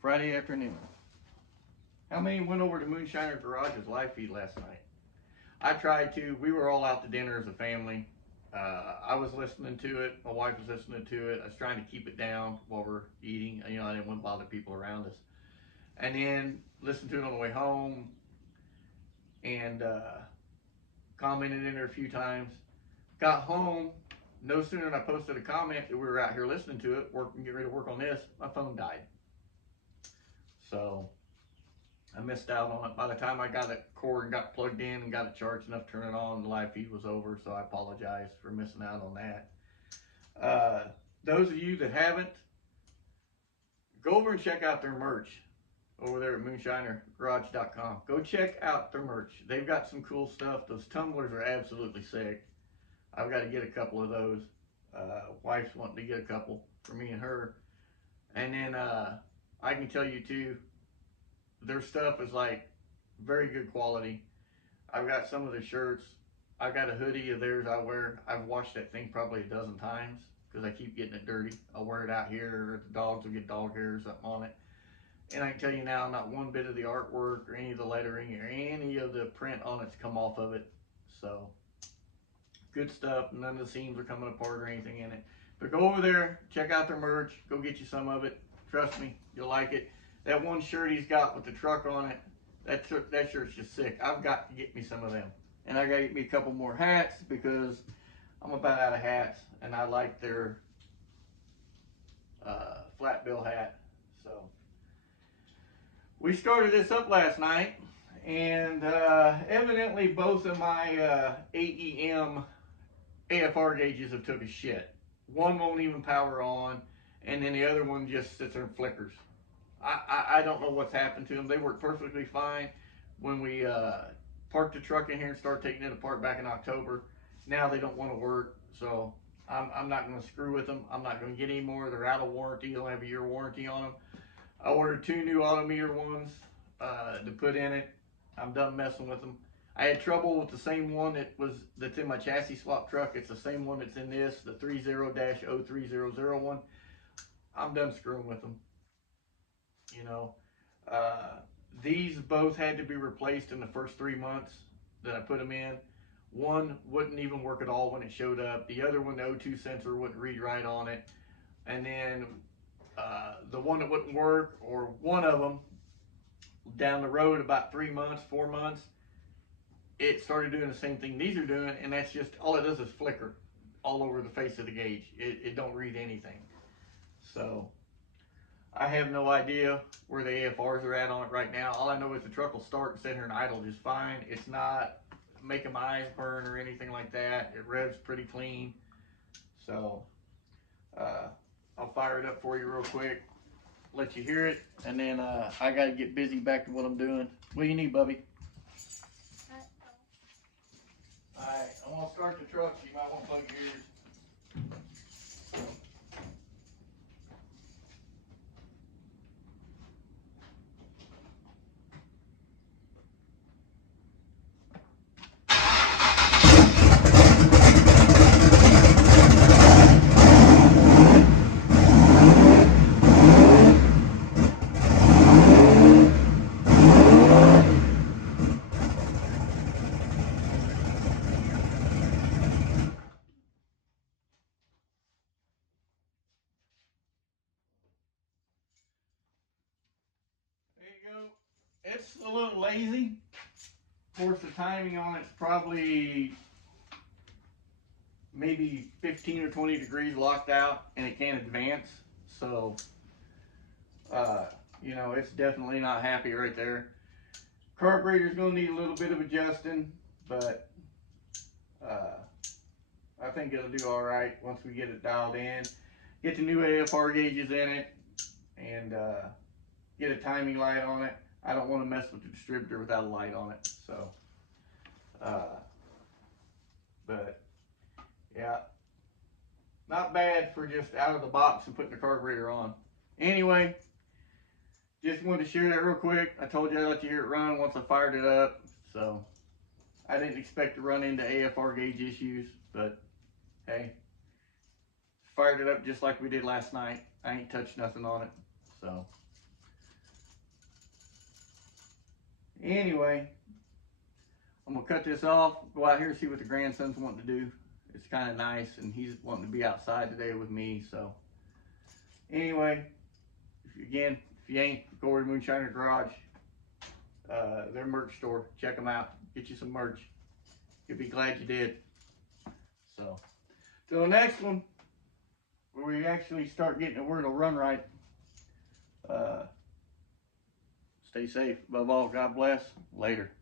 Friday afternoon. How many went over to Moonshiner Garage's live feed last night? I tried to. We were all out to dinner as a family. I was listening to it. My wife was listening to it. I was trying to keep it down while we're eating. You know, I didn't want to bother people around us. And then listened to it on the way home and commented in there a few times. Got home. No sooner than I posted a comment that we were out here listening to it, working, get ready to work on this, my phone died. So I missed out on it. By the time I got it cord and got plugged in and got it charged enough to turn it on, the live feed was over. So I apologize for missing out on that. Those of you that haven't, go over and check out their merch over there at moonshinergarage.com. Go check out their merch. They've got some cool stuff. Those tumblers are absolutely sick. I've got to get a couple of those. Wife's wanting to get a couple for me and her. And then I can tell you too, their stuff is like very good quality. I've got some of the shirts. I've got a hoodie of theirs I wear. I've washed that thing probably a dozen times because I keep getting it dirty. I'll wear it out here, or the dogs will get dog hair or something on it. And I can tell you now, not one bit of the artwork or any of the lettering or any of the print on it's come off of it. So good stuff. None of the seams are coming apart or anything in it. But go over there, check out their merch. Go get you some of it. Trust me, you'll like it. That one shirt he's got with the truck on it, that shirt's just sick. I've got to get me some of them. And I got to get me a couple more hats because I'm about out of hats. And I like their flat bill hat. So we started this up last night. And evidently both of my AEM AFR gauges have took a shit. One won't even power on, and then the other one just sits there and flickers. I don't know what's happened to them. They work perfectly fine when we parked the truck in here and started taking it apart back in October. Now they don't want to work, so I'm not going to screw with them. I'm not going to get any more. They're out of warranty. They'll have a year warranty on them. I ordered 2 new Autometer ones to put in it. I'm done messing with them. I had trouble with the same one that's in my chassis swap truck. It's the same one that's in this, the 30-03001. I'm done screwing with them. You know, these both had to be replaced in the first 3 months that I put them in. One wouldn't even work at all when it showed up. The other one, the O2 sensor wouldn't read right on it. And then the one that wouldn't work, or one of them, down the road about 3 months, 4 months, it started doing the same thing these are doing, and that's just, all it does is flicker all over the face of the gauge. It don't read anything. So I have no idea where the AFRs are at on it right now. All I know is the truck will start and sit here and idle just fine. It's not making my eyes burn or anything like that. It revs pretty clean. So I'll fire it up for you real quick, let you hear it, and then I gotta get busy back to what I'm doing. What do you need, Bubby? Alright, I'm gonna start the truck, so you might want to plug your ears. It's a little lazy. Of course, the timing on it's probably maybe 15 or 20 degrees locked out, and it can't advance. So, you know, it's definitely not happy right there. Carburetor's gonna need a little bit of adjusting, but I think it'll do all right once we get it dialed in. Get the new AFR gauges in it, and get a timing light on it. I don't want to mess with the distributor without a light on it. So, but yeah, not bad for just out of the box and putting the carburetor on. Anyway, just wanted to share that real quick. I told you I'd let you hear it run once I fired it up. So I didn't expect to run into AFR gauge issues, but hey, fired it up just like we did last night. I ain't touched nothing on it. So Anyway, I'm gonna cut this off, go out here and see what the grandson's wanting to do. It's kind of nice, and he's wanting to be outside today with me. So anyway, if you ain't, go over to Moonshiner Garage, their merch store. Check them out. Get you some merch. You'll be glad you did. So till the next one, where we actually start getting the word to run right. Stay safe. Above all, God bless. Later.